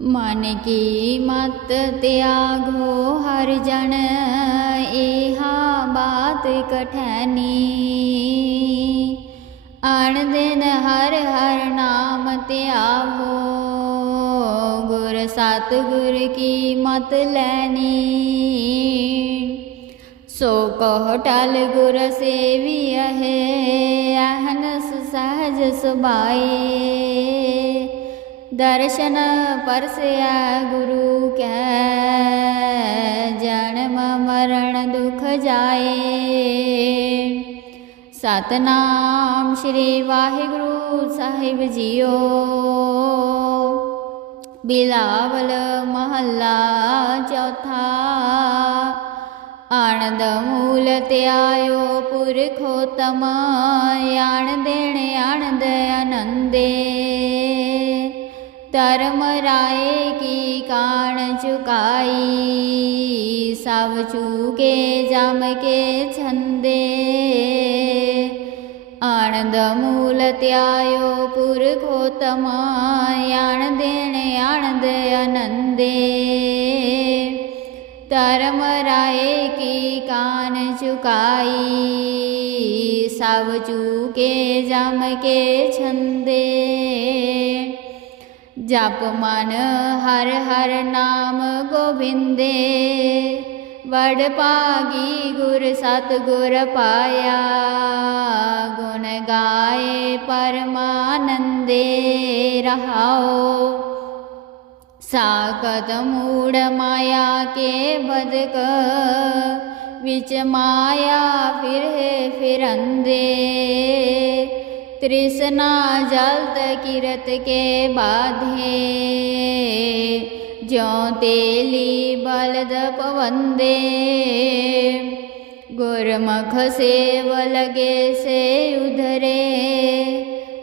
ਮਨ ਕੀ ਮਤ ਤਿਆਗੋ ਹਰ ਜਨ, ਏਹਾ ਬਾਤ ਕਠੈਨੀ। ਅਣ ਦਿਨ ਹਰ ਹਰ ਨਾਮ ਧਿਆਵੋ ਗੁਰ ਸਤ ਗੁਰ ਕੀ ਮਤ ਲੈਨੀ। ਸੋ ਕਹ ਟਲ ਗੁਰ ਸੇਵੀਅ ਹੈ ਅਹਨਸ ਸਹਜ ਸੁਭਾਏ ਦਰਸ਼ਨ ਪਰਸਿਆ ਗੁਰੂ ਕੈ, ਜਨਮ ਮਰਨ ਦੁਖ ਜਾਏ। ਸਤਨਾਮ ਸ੍ਰੀ ਵਾਹਿਗੁਰੂ ਸਾਹਿਬ ਜੀਓ। ਬਿਲਾਵਲ ਮਹੱਲਾ ਚੌਥਾ, ਆਨੰਦ ਮੂਲ ਧਿਆਇਓ ਪੁਰਖੋਤਮ, ਆਣ ਦੇਣ ਆਨੰਦ ਆਨੰਦੇ। ਧਰਮ ਰਾਏ ਕੀ ਕਾਣ ਚੁਕਾਈ? ਸਭ ਚੂਕੇ ਜਮ ਕੇ ਛੰਦੇ। ਆਨੰਦ ਮੂਲ ਧਿਆਇਓ ਪੁਰਖੋਤਮ ਆਣ ਦੇਣ, ਆਨੰਦ ਆਨੰਦੇ। ਧਰਮ ਰਾਏ ਕੀ ਕਾਨ ਚੁਕਾਈ? ਸਭ ਚੂਕੇ ਜਮ ਕੇ ਛੰਦੇ। ਜਪ ਮਨ ਹਰ ਹਰ ਨਾਮ ਗੋਬਿੰਦੇ ਵੜ ਪਾਗੀ ਗੁਰ ਸਤ ਗੁਰ ਪਾਇਆ, ਗੁਣ ਗਾਏ ਪਰਮਾਨੰਦੇ। ਰਹਾਓ ਸਾਕਤ ਮੂੜ ਮਾਇਆ ਕੇ ਬਦਕ, ਵਿੱਚ ਮਾਇਆ ਫਿਰੇ ਫਿਰੰਦੇ। ਤ੍ਰਿਸ਼ਨਾ ਜਲਤ ਕਿਰਤ ਕੇ ਬਾਧੇ। ਜਿਉ ਤੇਲੀ ਬਲਦ ਪਵੰਦੇ। ਗੁਰਮੁਖ ਸੇਵ ਲਗੇ ਸੇ ਉਧਰੇ।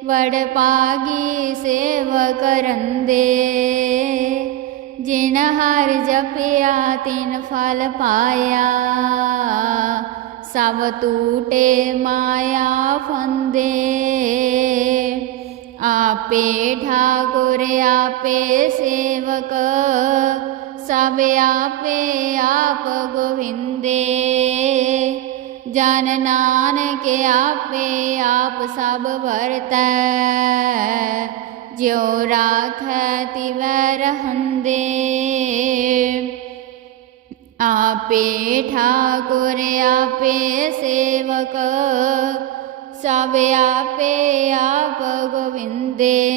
ਵਡ ਪਾਗੀ ਸੇਵ ਕਰੰਦੇ। ਜਿਨ ਹਰ ਜਪਿਆ, ਤਿਨ ਫਲ ਪਾਇਆ। ਸਭ ਟੂਟੇ ਮਾਇਆ ਫੰਦੇ। ਆਪੇ ਠਾਕੁਰ, ਆਪੇ ਸੇਵਕ, ਸਭ ਆਪੇ ਆਪ ਗੋਵਿੰਦੇ। ਜਨ ਨਾਨਕ ਆਪੇ ਆਪ ਸਭ ਵਰਤੈ, ਜਿਉ ਰਾਖੈ ਤਿਵੈ ਰਹੰਦੇ। ਆਪੇ ਠਾਕੁਰ, ਆਪੇ ਸੇਵਕ ਸਭ ਆਪੇ ਆਪ ਗੋਵਿੰਦੇ।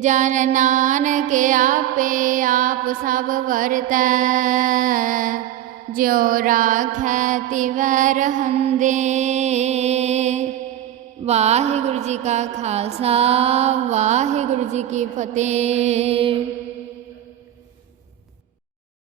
ਜਨ ਨਾਨਕ ਆਪੇ ਆਪ ਸਭ ਵਰਤੈ। ਜਿਉ ਰਾਖੈ ਤਿਵੈ ਰਹੰਦੇ। ਵਾਹਿਗੁਰੂ ਜੀ ਕਾ ਖਾਲਸਾ, ਵਾਹਿਗੁਰੂ ਜੀ ਕੀ ਫਤਿਹ।